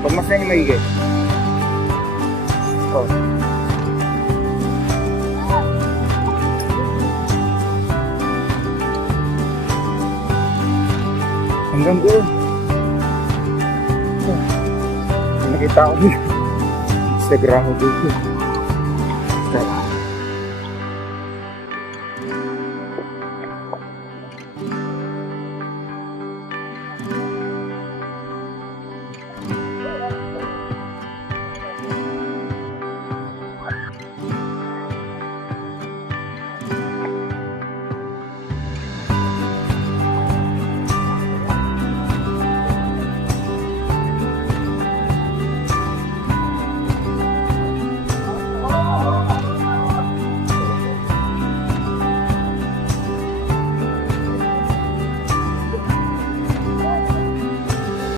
Pagmasdan yung maigi. Oh. Hanggang doon. Nakita ko dito. Instagram ko dito.